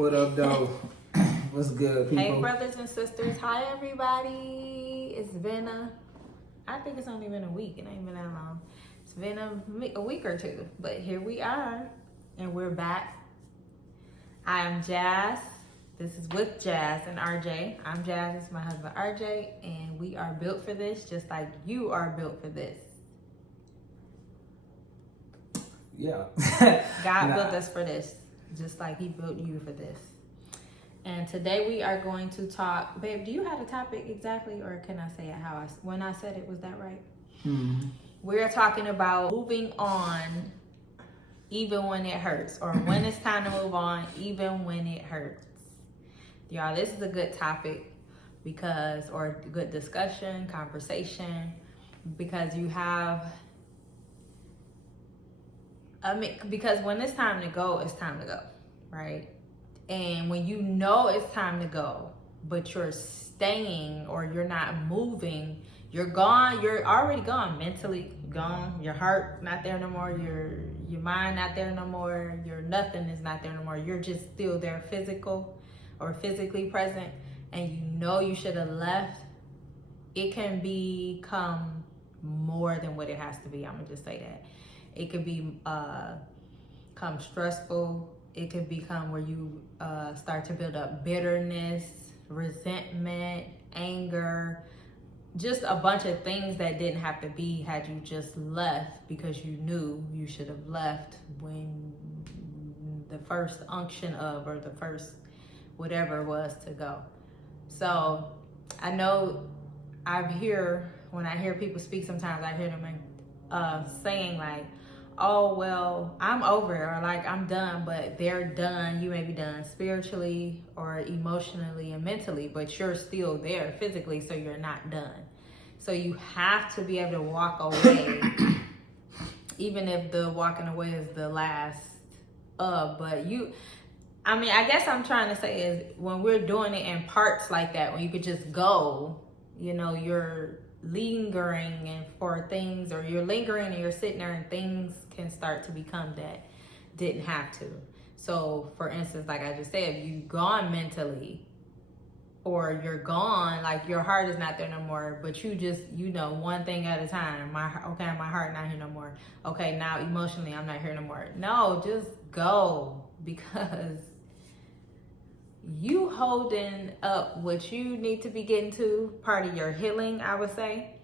What up, though? What's good, people? Hey, brothers and sisters. Hi, everybody. It's been I think it's only been a week. It ain't been that long. It's been a week or two. But here we are, and we're back. I am Jazz. This is with Jazz and RJ. I'm Jazz. This is my husband, RJ. And we are built for this, just like you are built for this. Yeah. God built us for this, just like he built you for this. And today we are going to talk, babe, do you have a topic exactly, or can I say it how when I said it, was that right? Mm-hmm. We're talking about moving on even when it hurts, or when it's time to move on even when it hurts. Y'all, this is a good topic or a good discussion, conversation, because because when it's time to go, it's time to go, right? And when you know it's time to go, but you're staying or you're not moving, you're gone, you're already gone, mentally gone, your heart not there no more, your mind not there no more, your nothing is not there no more. You're just still there physically present, and you know you should have left. It can become more than what it has to be. I'm gonna just say that. It could become stressful. It could become where you start to build up bitterness, resentment, anger, just a bunch of things that didn't have to be had you just left, because you knew you should have left when the first unction of, or the first whatever was to go. So I know when I hear people speak, sometimes I hear them saying like, oh, well, I'm over it, or like I'm done, but they're done. You may be done spiritually or emotionally and mentally, but you're still there physically, so you're not done. So you have to be able to walk away, even if the walking away is the last I guess I'm trying to say is, when we're doing it in parts like that, when you could just go, you're lingering and for things, or you're lingering and you're sitting there and things can start to become that didn't have to. So for instance, like I just said, you gone mentally, or you're gone, like your heart is not there no more, but you just, one thing at a time. My heart not here no more. Okay, now emotionally I'm not here no more. No, just go, because you holding up what you need to be getting to, part of your healing, I would say,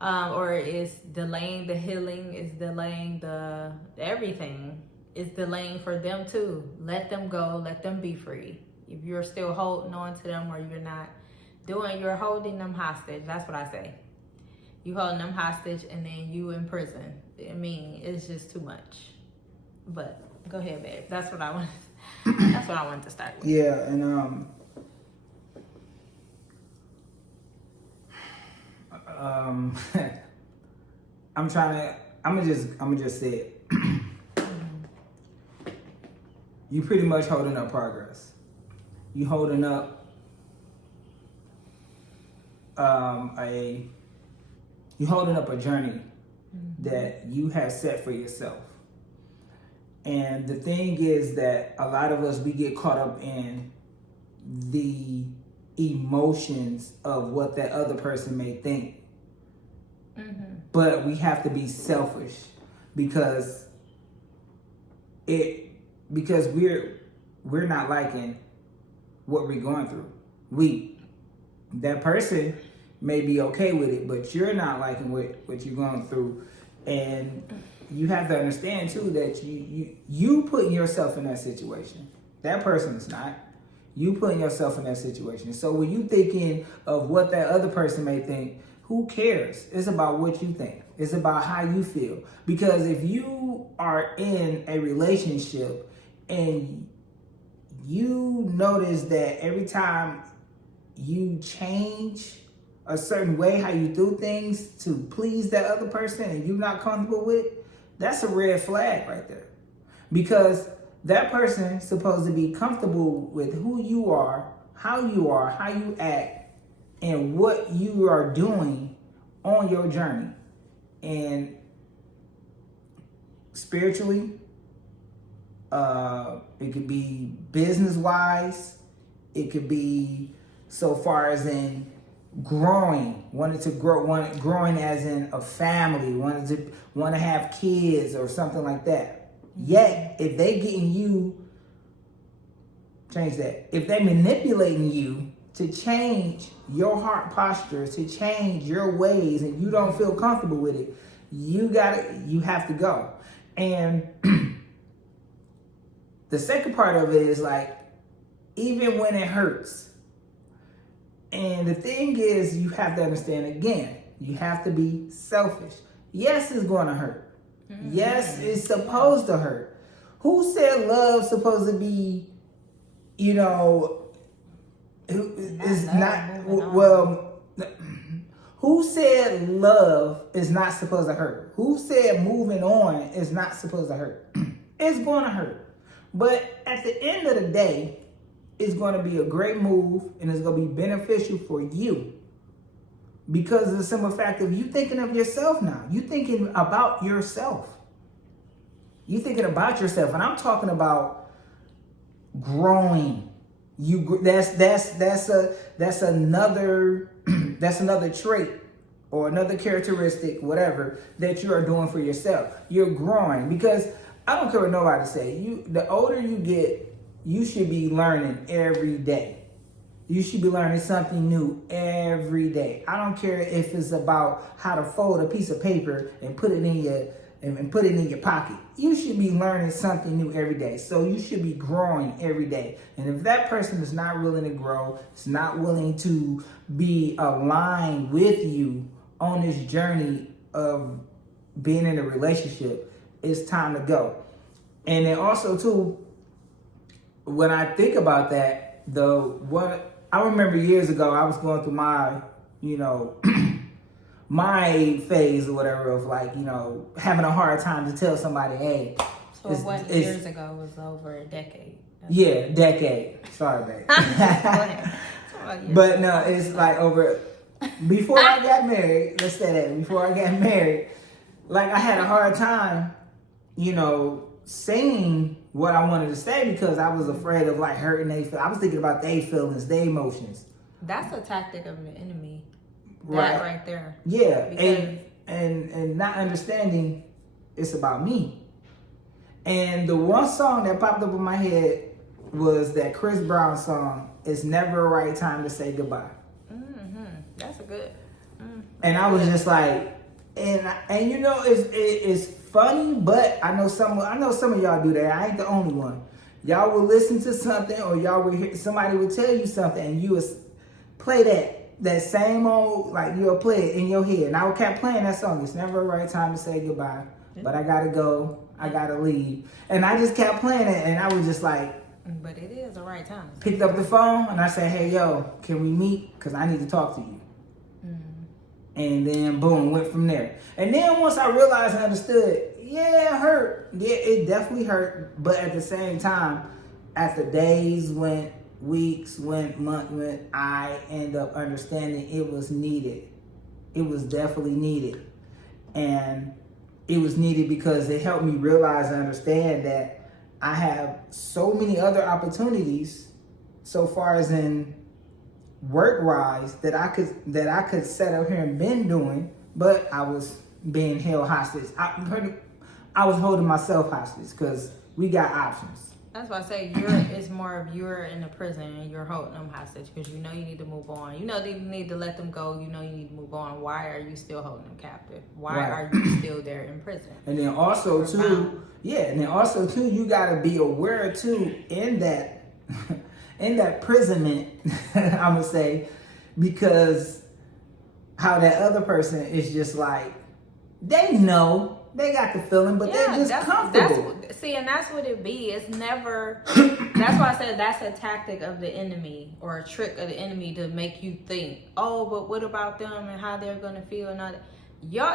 or it's delaying the healing, it's delaying the everything, it's delaying for them too. Let them go, let them be free. If you're still holding on to them, or you're holding them hostage. That's what I say. You holding them hostage, and then you in prison. I mean, it's just too much. But go ahead, babe. That's what I wanted to start with. Yeah, and I'm gonna just say it. You pretty much holding up progress. You holding up a journey that you have set for yourself. And the thing is that a lot of us, we get caught up in the emotions of what that other person may think. Mm-hmm. But we have to be selfish, because we're not liking what we're going through. That person may be okay with it, but you're not liking what you're going through. And you have to understand too that you putting yourself in that situation. That person is not. You putting yourself in that situation. So when you thinking of what that other person may think, who cares? It's about what you think. It's about how you feel. Because if you are in a relationship and you notice that every time you change a certain way how you do things to please that other person and you're not comfortable with, that's a red flag right there. Because that person's supposed to be comfortable with who you are, how you act, and what you are doing on your journey. And spiritually, It could be business wise. It could be so far as in growing, growing as in a family, want to have kids or something like that. Yet, if they getting you, change that. If they manipulating you to change your heart posture, to change your ways, and you don't feel comfortable with it, you have to go. And the second part of it is like, even when it hurts. And the thing is, you have to understand again, you have to be selfish. Yes, it's going to hurt. Yes, it's supposed to hurt. Who said love's supposed to be, you know, is not, well, who said love is not supposed to hurt? Who said moving on is not supposed to hurt? It's going to hurt. But at the end of the day, it's going to be a great move and it's going to be beneficial for you. Because of the simple fact of you thinking of yourself now. You thinking about yourself. You thinking about yourself. And I'm talking about growing. That's another trait or another characteristic, whatever, that you are doing for yourself. You're growing. Because I don't care what nobody say. The older you get, you should be learning every day. You should be learning something new every day. I don't care if it's about how to fold a piece of paper and put it in your pocket. You should be learning something new every day. So you should be growing every day. And if that person is not willing to grow, is not willing to be aligned with you on this journey of being in a relationship, it's time to go. And then also too, when I think about that, I remember years ago, I was going through my, my phase or whatever of like, having a hard time to tell somebody, hey. So years ago was over a decade. Yeah, decade. Sorry, babe. But no, it's like over, before I got married, let's say that, before I got married, like I had a hard time, saying what I wanted to say because I was afraid of like hurting their feelings. I was thinking about their feelings, their emotions. That's a tactic of the enemy. Right. That right there. Yeah. Because and not understanding it's about me. And the one song that popped up in my head was that Chris Brown song, It's Never a Right Time to Say Goodbye. That's a good. And I was just like, and it's funny, but I know some of y'all do that. I ain't the only one. Y'all will listen to something, or y'all will hear somebody will tell you something, and you will play that same old, like you'll play it in your head. And I kept playing that song. It's never a right time to say goodbye, but I gotta go. I gotta leave, and I just kept playing it, and I was just like. But it is the right time. Picked up the phone and I said, "Hey, yo, can we meet? Cause I need to talk to you." And then boom, went from there. And then once I realized and understood, yeah, it hurt. Yeah, it definitely hurt. But at the same time, as the days went, weeks went, months went, I end up understanding it was needed. It was definitely needed. And it was needed because it helped me realize and understand that I have so many other opportunities so far as in work-wise that I could set up here and been doing, but I was being held hostage. I was holding myself hostage because we got options. That's why I say it's more of you're in the prison and you're holding them hostage because you need to move on. You need to let them go. You need to move on. Why are you still holding them captive? Why are you still there in prison? And then also too, you gotta be aware too in that imprisonment, I'm gonna say, because how that other person is just like, they know. They got the feeling, but they're just comfortable. That's what it be. It's never. That's why I said that's a tactic of the enemy or a trick of the enemy to make you think, oh, but what about them and how they're gonna feel and all that.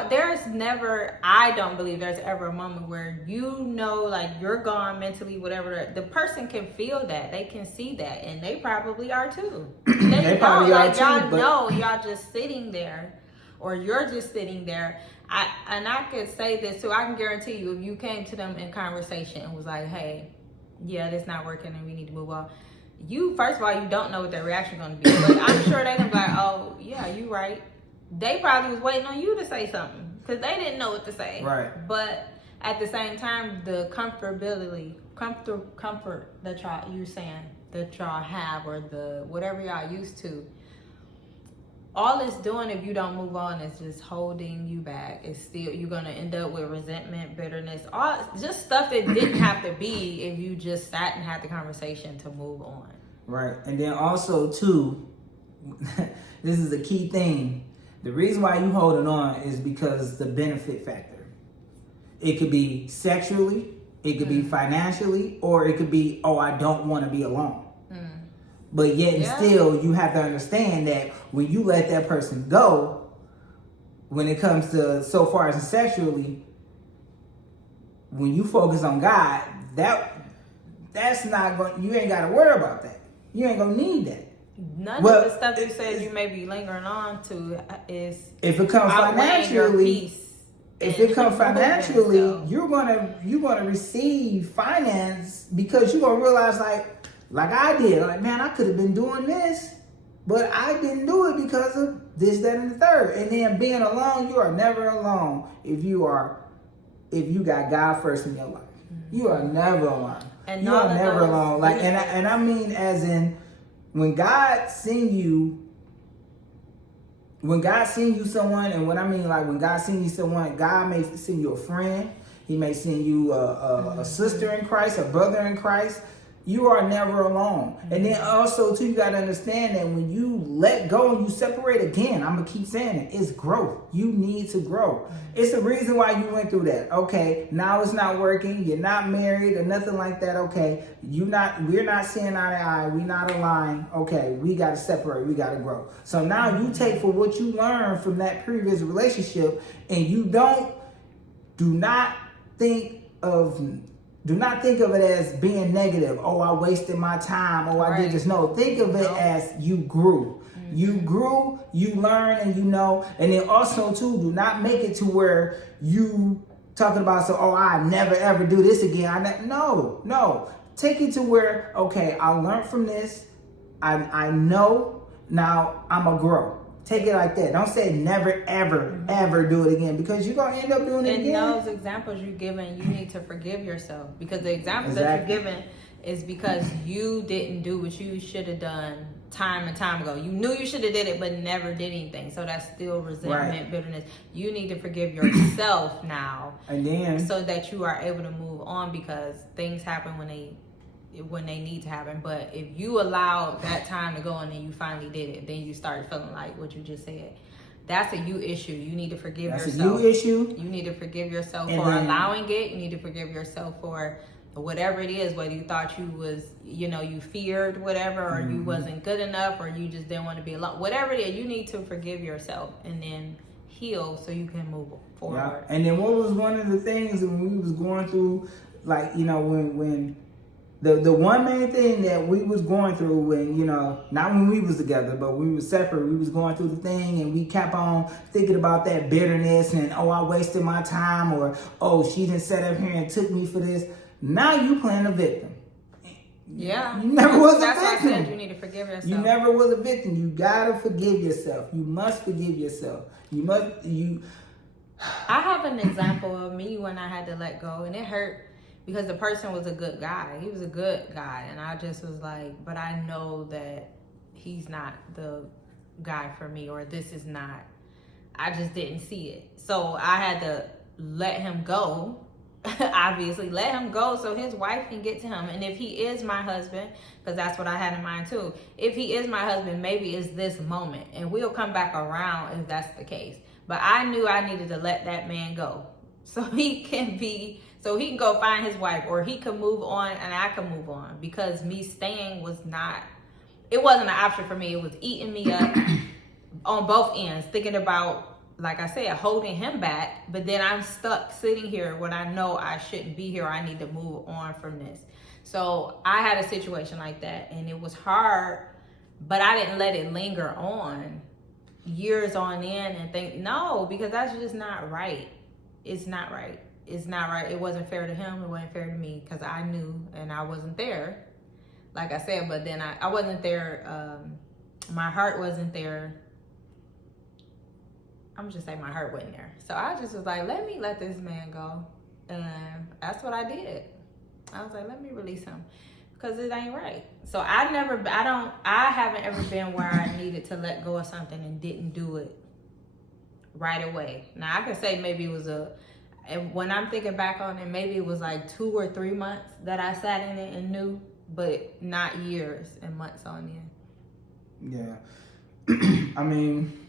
There's never. I don't believe there's ever a moment where like you're gone mentally, whatever. The person can feel that. They can see that, and they probably are too. They probably are too. Y'all know y'all just sitting there, or you're just sitting there. I could say this too. I can guarantee you, if you came to them in conversation and was like, "Hey, yeah, that's not working and we need to move on. You, first of all, you don't know what their reaction going to be. But I'm sure they're going to be like, oh, yeah, you right. They probably was waiting on you to say something because they didn't know what to say. Right. But at the same time, the comfort that you're saying that y'all have, or the whatever y'all used to, all it's doing if you don't move on is just holding you back. It's still, you're gonna end up with resentment, bitterness, all just stuff that didn't have to be if you just sat and had the conversation to move on. Right. And then also too, this is a key thing. The reason why you holding on is because the benefit factor. It could be sexually, it could be financially, or it could be, oh, I don't want to be alone. But yet and still, you have to understand that when you let that person go, when it comes to so far as sexually, when you focus on God, that's not going. You ain't got to worry about that. You ain't gonna need that. None of the stuff you said you may be lingering on to is if it comes financially. If it comes financially, so you're gonna receive finance because you're gonna realize like I did, like, man, I could have been doing this, but I didn't do it because of this, that, and the third. And then being alone, you are never alone if you got God first in your life. You are never alone. And you are never alone. Like, and I mean, as in, when God send you someone, and when I mean like when God send you someone, God may send you a friend. He may send you a sister in Christ, a brother in Christ. You are never alone. And then also too, you got to understand that when you let go and you separate again, I'm gonna keep saying it, it's growth. You need to grow. It's the reason why you went through that. Okay, now it's not working. You're not married or nothing like that. Okay, we're not seeing eye to eye. We're not aligned. Okay, we got to separate. We got to grow. So now you take for what you learned from that previous relationship, and you do not think of it as being negative. Oh, I wasted my time. Oh, I did this. No, think of it as you grew. You grew, you learn, and you know. And then also too, do not make it to where you talking about, so, oh, I never ever do this again. No. Take it to where, okay, I learned from this. I know, now I'm going to grow. Take it like that. Don't say never, ever, ever do it again, because you're going to end up doing it again. In those examples you're giving, you need to forgive yourself, because the examples that you're giving is because you didn't do what you should have done time and time ago. You knew you should have did it, but never did anything. So that's still resentment, bitterness. You need to forgive yourself now, and then so that you are able to move on, because things happen when they need to happen. But if you allow that time to go and then you finally did it, then you started feeling like what you just said. That's a you issue. You need to forgive yourself. That's a you issue. You need to forgive yourself for allowing it. You need to forgive yourself for whatever it is, whether you thought you was, you feared whatever, or you wasn't good enough, or you just didn't want to be alone. Whatever it is, you need to forgive yourself and then heal so you can move forward. Yeah. And then what was one of the things when we was going through, like, when the one main thing that we was going through when, not when we was together, but when we was separate, we was going through the thing, and we kept on thinking about that bitterness and, oh, I wasted my time, or, oh, she didn't sit up here and took me for this. Now you playing a victim. Yeah. You never was a victim. That's why I said you need to forgive yourself. You never was a victim. You gotta forgive yourself. You must forgive yourself. I have an example of me when I had to let go, and it hurt. Because the person was a good guy. He was a good guy. And I just was like, but I know that he's not the guy for me, or this is not. I just didn't see it. So I had to let him go. Obviously, let him go so his wife can get to him. And if he is my husband, because that's what I had in mind too. If he is my husband, maybe it's this moment. And we'll come back around if that's the case. But I knew I needed to let that man go. So he can go find his wife, or he can move on and I can move on, because me staying wasn't an option for me. It was eating me up on both ends, thinking about, like I said, holding him back, but then I'm stuck sitting here when I know I shouldn't be here. I need to move on from this. So I had a situation like that, and it was hard, but I didn't let it linger on years on end and think, no, because that's just not right. It's not right. it's not right. It wasn't fair to him. It wasn't fair to me because I knew and I wasn't there. Like I said, but then I wasn't there. My heart wasn't there. I'm just saying my heart wasn't there. So I just was like, let me let this man go. And that's what I did. I was like, let me release him because it ain't right. So I haven't ever been where I needed to let go of something and didn't do it right away. Now I can say maybe it was when I'm thinking back on it, maybe it was like 2 or 3 months that I sat in it and knew, but not years and months on end. Yeah. I mean,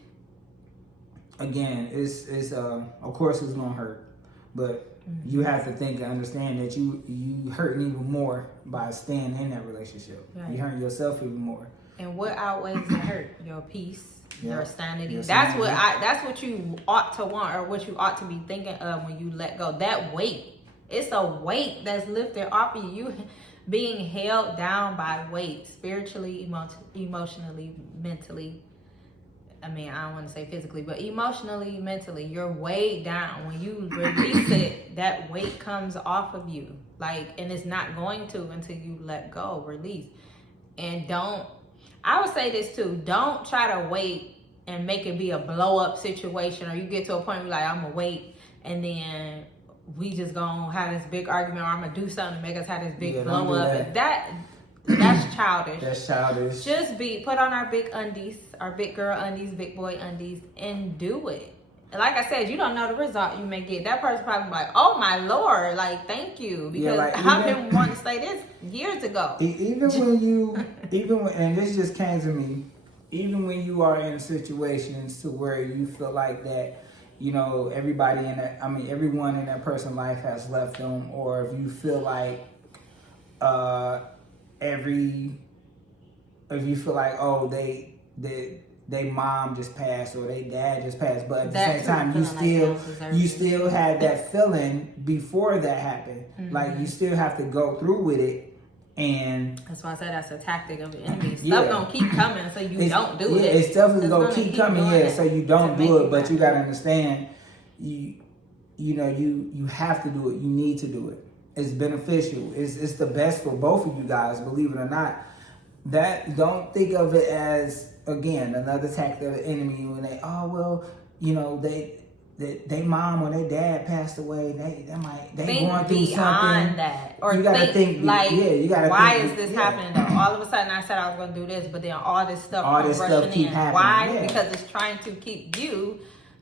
again, it's of course it's gonna hurt, but you have to think and understand that you hurting even more by staying in that relationship. Right. You hurting yourself even more. And what outweighs the hurt? Your peace, your sanity. Your that's sanity. That's what you ought to want, or what you ought to be thinking of when you let go. That weight. It's a weight that's lifted off of you. Being held down by weight, spiritually, emotionally, mentally. I mean, I don't want to say physically, but emotionally, mentally, you're weighed down. When you release it, that weight comes off of you. And it's not going to until you let go, release. And I would say this too, don't try to wait and make it be a blow up situation, or you get to a point where you're like, I'm gonna wait and then we just gonna have this big argument, or I'm gonna do something to make us have this big blow up. That's childish. That's childish. Just put on our big undies, our big girl undies, big boy undies, and do it. And like I said, you don't know the result you may get. That person probably like, oh my Lord, thank you. Because I've been wanting to say this years ago. And this just came to me, even when you are in situations to where you feel like that, everybody everyone in that person's life has left them, or if you feel like, if you feel like, oh, they mom just passed or they dad just passed, but at the same time you still had that feeling before that happened. Mm-hmm. You still have to go through with it, and that's why I said that's a tactic of the enemy. Stuff gonna keep coming, so you don't do it. It's definitely gonna keep coming, so you don't do it. But you gotta understand, you have to do it. You need to do it. It's beneficial. It's the best for both of you guys, believe it or not. Don't think of it as, again, another tactic of the enemy when they mom or their dad passed away. They think going through something. That, or you gotta think you gotta. Why is this happening though? All of a sudden I said I was gonna do this, but then all this stuff keep happening. Why? Yeah. Because it's trying to keep you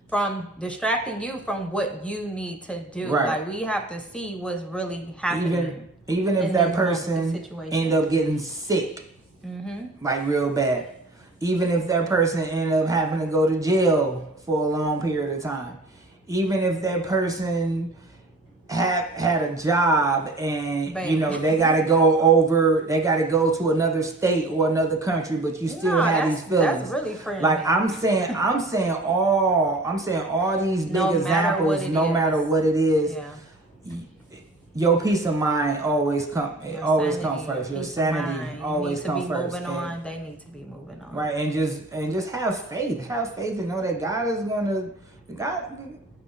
from distracting you from what you need to do. Right. We have to see what's really happening. Even if that person end up getting sick, real bad. Even if that person end up having to go to jail for a long period of time. Even if that person had a job and they gotta go to another state or another country, but you still have these feelings. That's really friendly. I'm saying all these big examples, no matter what it is. Yeah. Your peace of mind always come first. Your sanity always comes first. They need to be moving on. Right, and just have faith. Have faith and know that God is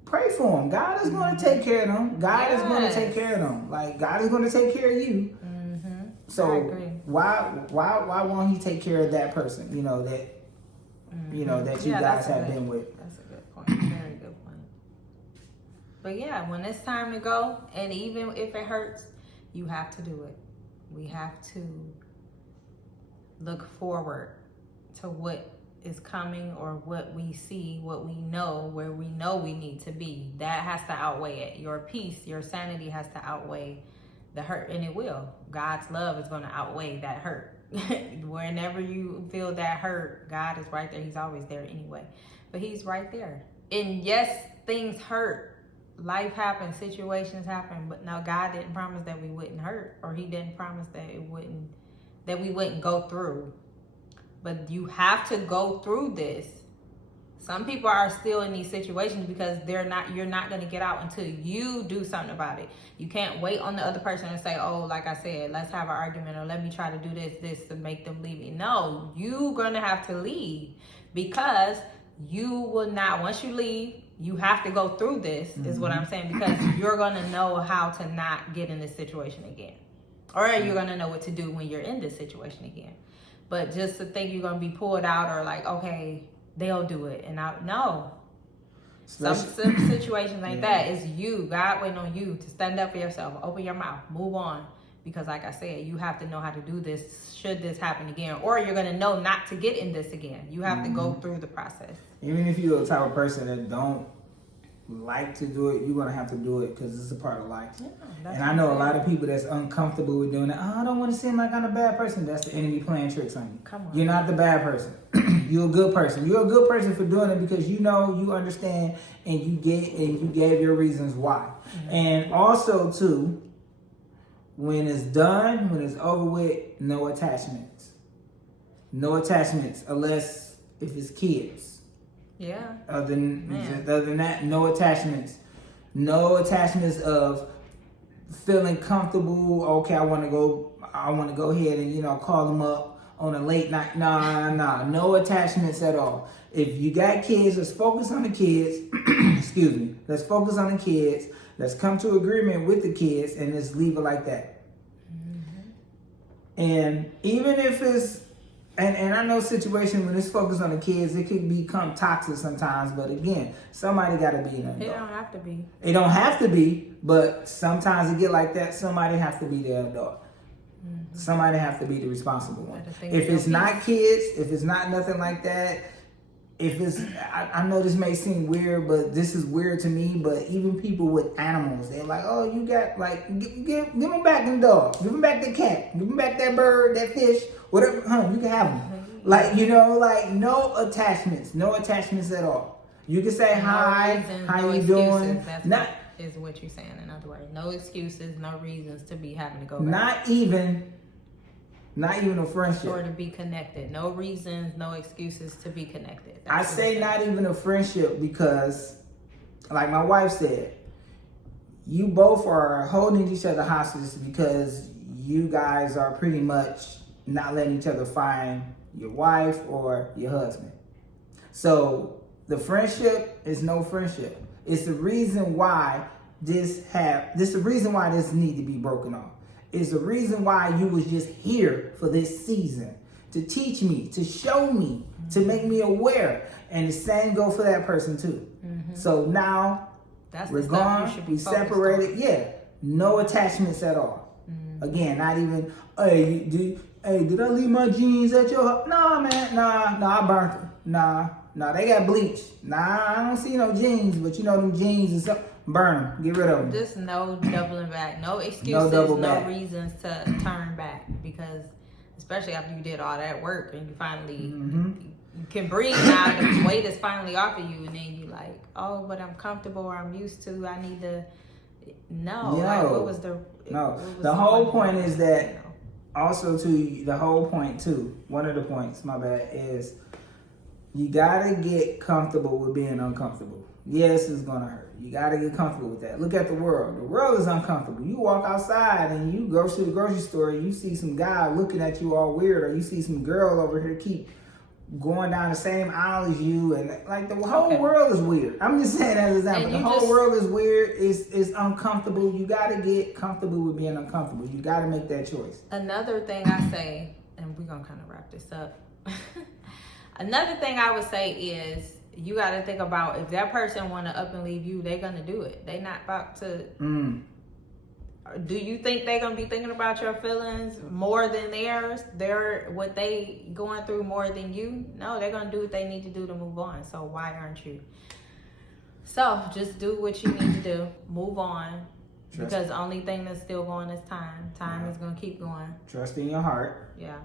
pray for them. God is going to take care of them. God is going to take care of them. God is going to take care of you. Mm-hmm. So why won't He take care of that person? That that you guys have been with. That's a good point. Very good point. But yeah, when it's time to go, and even if it hurts, you have to do it. We have to look forward to what is coming, or what we see, what we know, where we know we need to be. That has to outweigh it. Your peace, your sanity has to outweigh the hurt, and it will. God's love is going to outweigh that hurt. Whenever you feel that hurt, God is right there. He's always there anyway, but He's right there. And yes, things hurt. Life happens, situations happen, but no, God didn't promise that we wouldn't hurt, or He didn't promise that we wouldn't go through. But you have to go through this. Some people are still in these situations because you're not going to get out until you do something about it. You can't wait on the other person and say, oh, like I said, let's have an argument, or let me try to do this to make them leave me. No, you're going to have to leave, because you will not, once you leave, You have to go through this, is what I'm saying, because you're going to know how to not get in this situation again. Or you're going to know what to do when you're in this situation again. But just to think you're going to be pulled out or like, okay, they'll do it. And no. Some situations like that is you, God waiting on you to stand up for yourself, open your mouth, move on. Because like I said, you have to know how to do this should this happen again. Or you're going to know not to get in this again. You have to go through the process. Even if you're the type of person that don't like to do it, you're going to have to do it because it's a part of life. Yeah, and I know a lot of people that's uncomfortable with doing it. Oh, I don't want to seem like I'm a bad person. That's the enemy playing tricks on you. Come on. You're not the bad person. You're a good person. You're a good person for doing it because you know, you understand, and you gave your reasons why. Mm-hmm. And also, too, when it's done, when it's over with, no attachments. No attachments unless if it's kids. Yeah. Other than that, no attachments. No attachments of feeling comfortable. Okay, I want to go ahead and call them up on a late night. Nah. No attachments at all. If you got kids, let's focus on the kids. Excuse me. Let's focus on the kids. Let's come to agreement with the kids and just leave it like that. Mm-hmm. And even if it's And I know situation when it's focused on the kids, it can become toxic sometimes. But again, somebody got to be an adult. It don't have to be. It don't have to be, but sometimes it get like that. Somebody have to be the adult. Mm-hmm. Somebody have to be the responsible one. If it's not kids, if it's not nothing like that, if it's, I know this may seem weird, but this is weird to me. But even people with animals, they're like, oh, you got like, give me back the dog, give me back the cat, give me back that bird, that fish. Whatever, you can have them. Like, no attachments at all. You can say hi, how you doing? That's is what you're saying. In other words, no excuses, no reasons to be having to go Not back. even a friendship. Or to be connected. No reasons, no excuses to be connected. I say not even a friendship because, like my wife said, you both are holding each other hostage because you guys are pretty much not letting each other find your wife or your husband. So the friendship is no friendship. It's the reason why this need to be broken off. It's the reason why you was just here for this season, to teach me, to show me, to make me aware. And the same go for that person too. Mm-hmm. So now we're gone, we separated. Yeah, no attachments at all. Mm-hmm. Again, not even, hey, did I leave my jeans at your house? Nah, man, I burnt them. Nah, they got bleach. Nah, I don't see no jeans, but them jeans and something. Burn them. Get rid of them. Just no doubling back. No excuses, no reasons to turn back. Because especially after you did all that work and you finally you can breathe now, the weight is finally off of you, and then you like, oh, but I'm comfortable or I'm used to, I need to. No. Like, what was the. The whole point is that. Also, the whole point too, one of the points, my bad, is you gotta get comfortable with being uncomfortable. Yes, it's gonna hurt. You gotta get comfortable with that. Look at the world. The world is uncomfortable. You walk outside and you go to the grocery store, you see some guy looking at you all weird, or you see some girl over here keep going down the same aisle as you, and like the whole world is weird. I'm just saying as an example. The whole world is weird. It's uncomfortable. You gotta get comfortable with being uncomfortable. You gotta make that choice. Another thing I say, and we're gonna kind of wrap this up. Another thing I would say is you gotta think about if that person wanna up and leave you, they're gonna do it. They not about to. Do you think they're gonna be thinking about your feelings more than theirs? What they going through more than you? No, they're gonna do what they need to do to move on. So why aren't you? So just do what you need to do. Move on. Because the only thing that's still going is time. Time is gonna keep going. Trust in your heart. Yeah.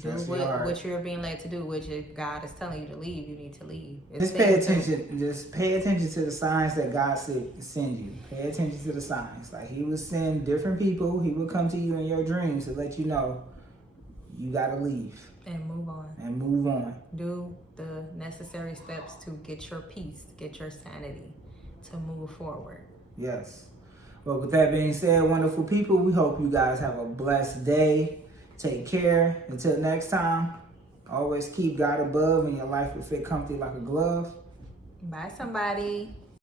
Do what you're being led to do, which if God is telling you to leave, you need to leave. Just pay attention. Just pay attention to the signs that God send you. Pay attention to the signs. Like He would send different people. He would come to you in your dreams to let you know you gotta leave and move on. Do the necessary steps to get your peace, get your sanity, to move forward. Yes. Well, with that being said, wonderful people, we hope you guys have a blessed day. Take care. Until next time, always keep God above and your life will fit comfy like a glove. Bye, somebody.